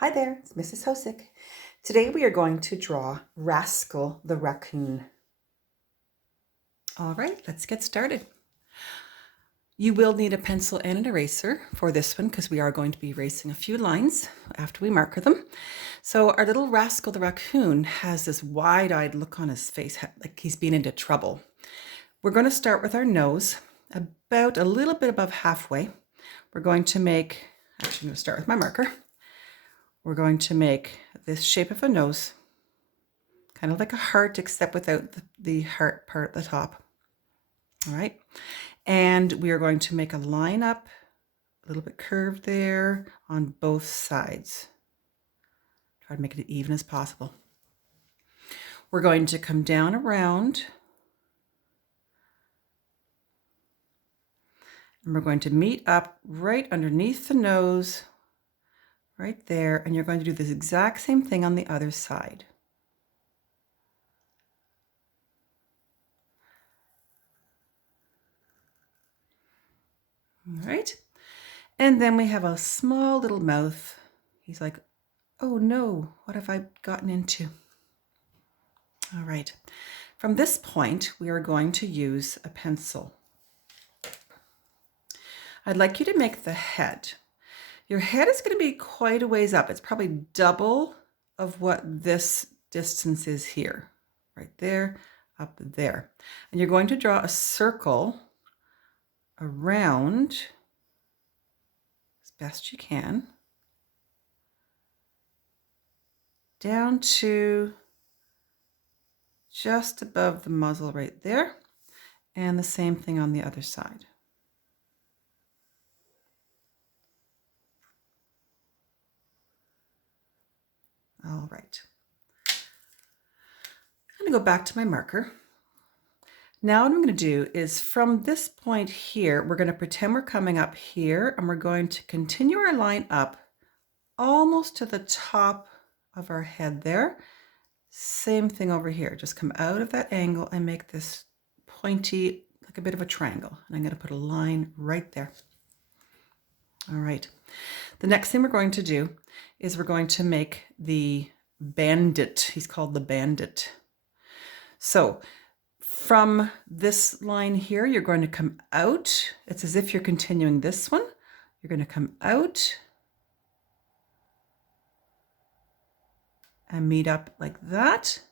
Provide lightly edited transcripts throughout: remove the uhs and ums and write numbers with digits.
Hi there, it's Mrs. Hosick. Today we are going to draw Rascal the raccoon. All right, let's get started. You will need a pencil and an eraser for this one because we are going to be erasing a few lines after we marker them. So our little Rascal the raccoon has this wide-eyed look on his face, like he's been into trouble. We're going to start with our nose, about a little bit above halfway. We're going to make, actually I'm going to start with my marker. We're going to make this shape of a nose, kind of like a heart, except without the heart part at the top. All right. And we are going to make a line up, a little bit curved there on both sides. Try to make it as even as possible. We're going to come down around. And we're going to meet up right underneath the nose, right there. And you're going to do this exact same thing on the other side. All right. And then we have a small little mouth. He's like, oh no, what have I gotten into? All right. From this point, we are going to use a pencil. I'd like you to make the head. Your head is going to be quite a ways up. It's probably double of what this distance is here. Right there, up there. And you're going to draw a circle around as best you can, down to just above the muzzle right there, and the same thing on the other side. All right. I'm going to go back to my marker. Now what I'm going to do is from this point here, we're going to pretend we're coming up here, and we're going to continue our line up almost to the top of our head there. Same thing over here. Just come out of that angle and make this pointy, like a bit of a triangle. And I'm going to put a line right there. All right. The next thing we're going to do is we're going to make the bandit. He's called the bandit. So from this line here, you're going to come out. It's as if you're continuing this one. You're going to come out and meet up like that.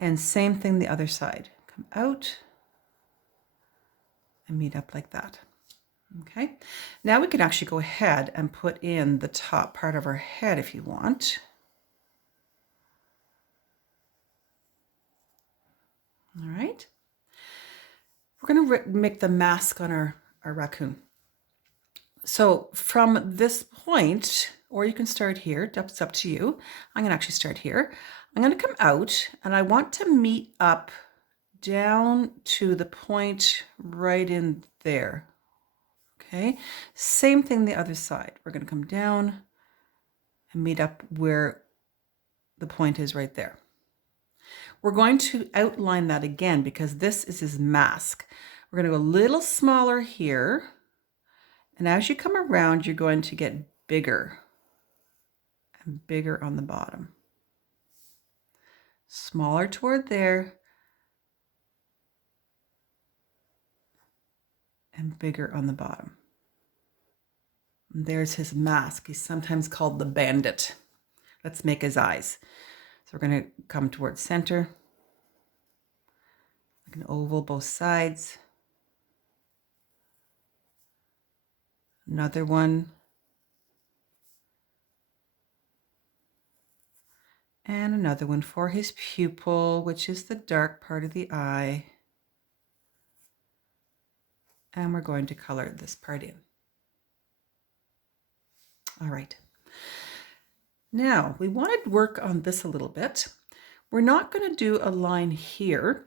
And same thing the other side. Come out and meet up like that. Okay, now we can actually go ahead and put in the top part of our head if you want. All right. We're going to make the mask on our raccoon. So from this point, or you can start here, it's up to you. I'm going to actually start here. I'm going to come out and I want to meet up down to the point right in there. Okay, same thing the other side. We're going to come down and meet up where the point is right there. We're going to outline that again because this is his mask. We're going to go a little smaller here. And as you come around, you're going to get bigger and bigger on the bottom. Smaller toward there and bigger on the bottom. And there's his mask. He's sometimes called the bandit. Let's make his eyes. So we're going to come towards center, like an oval both sides. Another one. And another one for his pupil, which is the dark part of the eye. And we're going to color this part in. All right. Now, we want to work on this a little bit. We're not going to do a line here.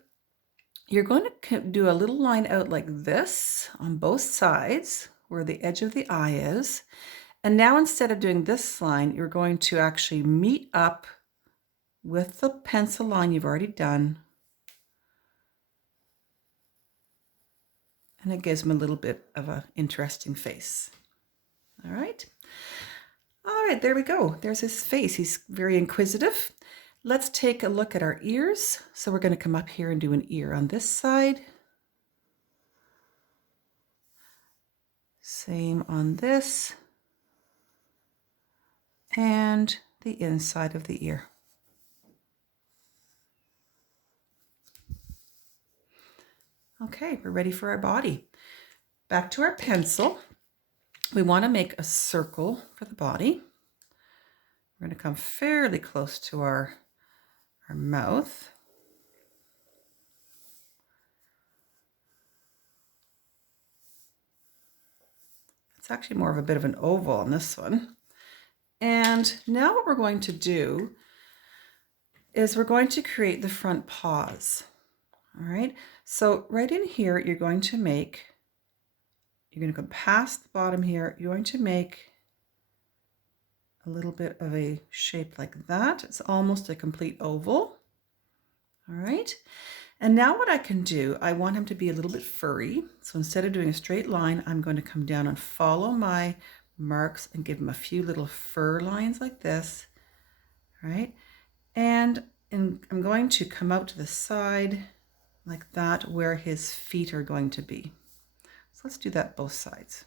You're going to do a little line out like this on both sides where the edge of the eye is. And now instead of doing this line, you're going to actually meet up with the pencil line you've already done. And it gives him a little bit of an interesting face. All right. All right, there we go. There's his face. He's very inquisitive. Let's take a look at our ears. So we're going to come up here and do an ear on this side. Same on this. And the inside of the ear. Okay, we're ready for our body. Back to our pencil. We want to make a circle for the body. We're going to come fairly close to our mouth. It's actually more of a bit of an oval on this one. And now what we're going to do is we're going to create the front paws. All right, so right in here, you're going to go past the bottom here. You're going to make a little bit of a shape like that. It's almost a complete oval. All right. And now what I can do, I want him to be a little bit furry. So instead of doing a straight line, I'm going to come down and follow my marks and give him a few little fur lines like this. All right. And I'm going to come out to the side like that where his feet are going to be. So let's do that both sides.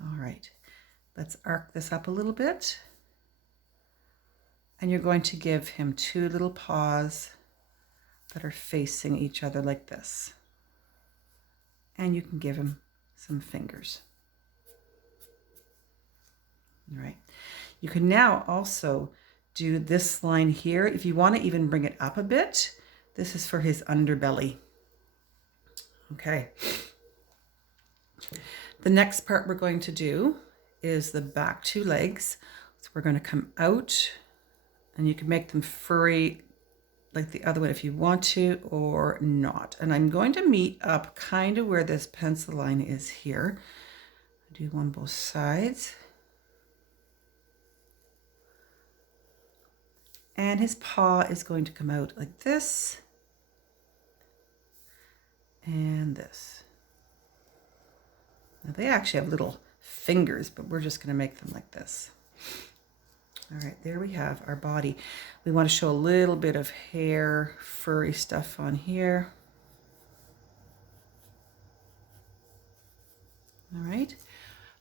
All right, let's arc this up a little bit. And you're going to give him two little paws that are facing each other like this. And you can give him some fingers. All right, you can now also do this line here. If you want to even bring it up a bit, this is for his underbelly. Okay. The next part we're going to do is the back two legs. So we're going to come out, and you can make them furry like the other one if you want to or not. And I'm going to meet up kind of where this pencil line is here. I do one both sides. And his paw is going to come out like this and this. Now they actually have little fingers, but we're just going to make them like this. All right, there we have our body. We want to show a little bit of hair, furry stuff on here. All right,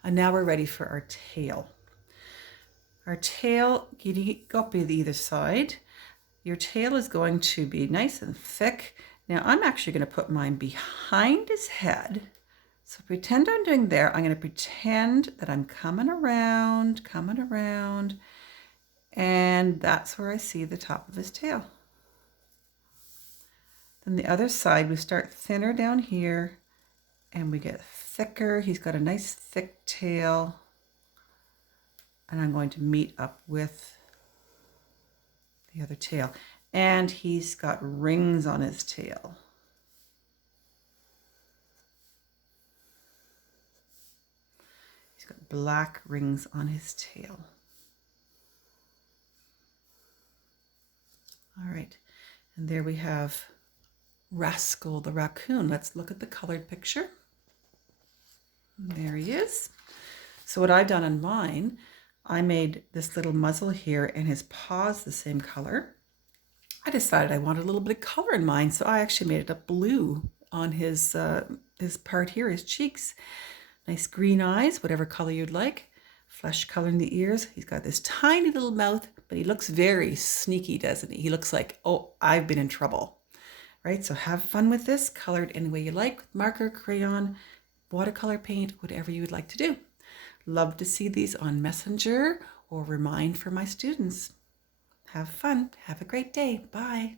and now we're ready for our tail. Our tail, you go up either side. Your tail is going to be nice and thick. Now I'm actually going to put mine behind his head. So pretend I'm doing there. I'm going to pretend that I'm coming around, and that's where I see the top of his tail. Then the other side, we start thinner down here and we get thicker. He's got a nice thick tail. And I'm going to meet up with the other tail. And he's got rings on his tail. He's got black rings on his tail. All right, and there we have Rascal the raccoon. Let's look at the colored picture. There he is. So what I've done on mine, I made this little muzzle here and his paws the same color. I decided I wanted a little bit of color in mine, so I actually made it a blue on his part here, his cheeks. Nice green eyes, whatever color you'd like. Flesh color in the ears. He's got this tiny little mouth, but he looks very sneaky, doesn't he? He looks like, oh, I've been in trouble. Right, so have fun with this. Color it any way you like, with marker, crayon, watercolor paint, whatever you would like to do. Love to see these on Messenger or remind for my students. Have fun. Have a great day. Bye.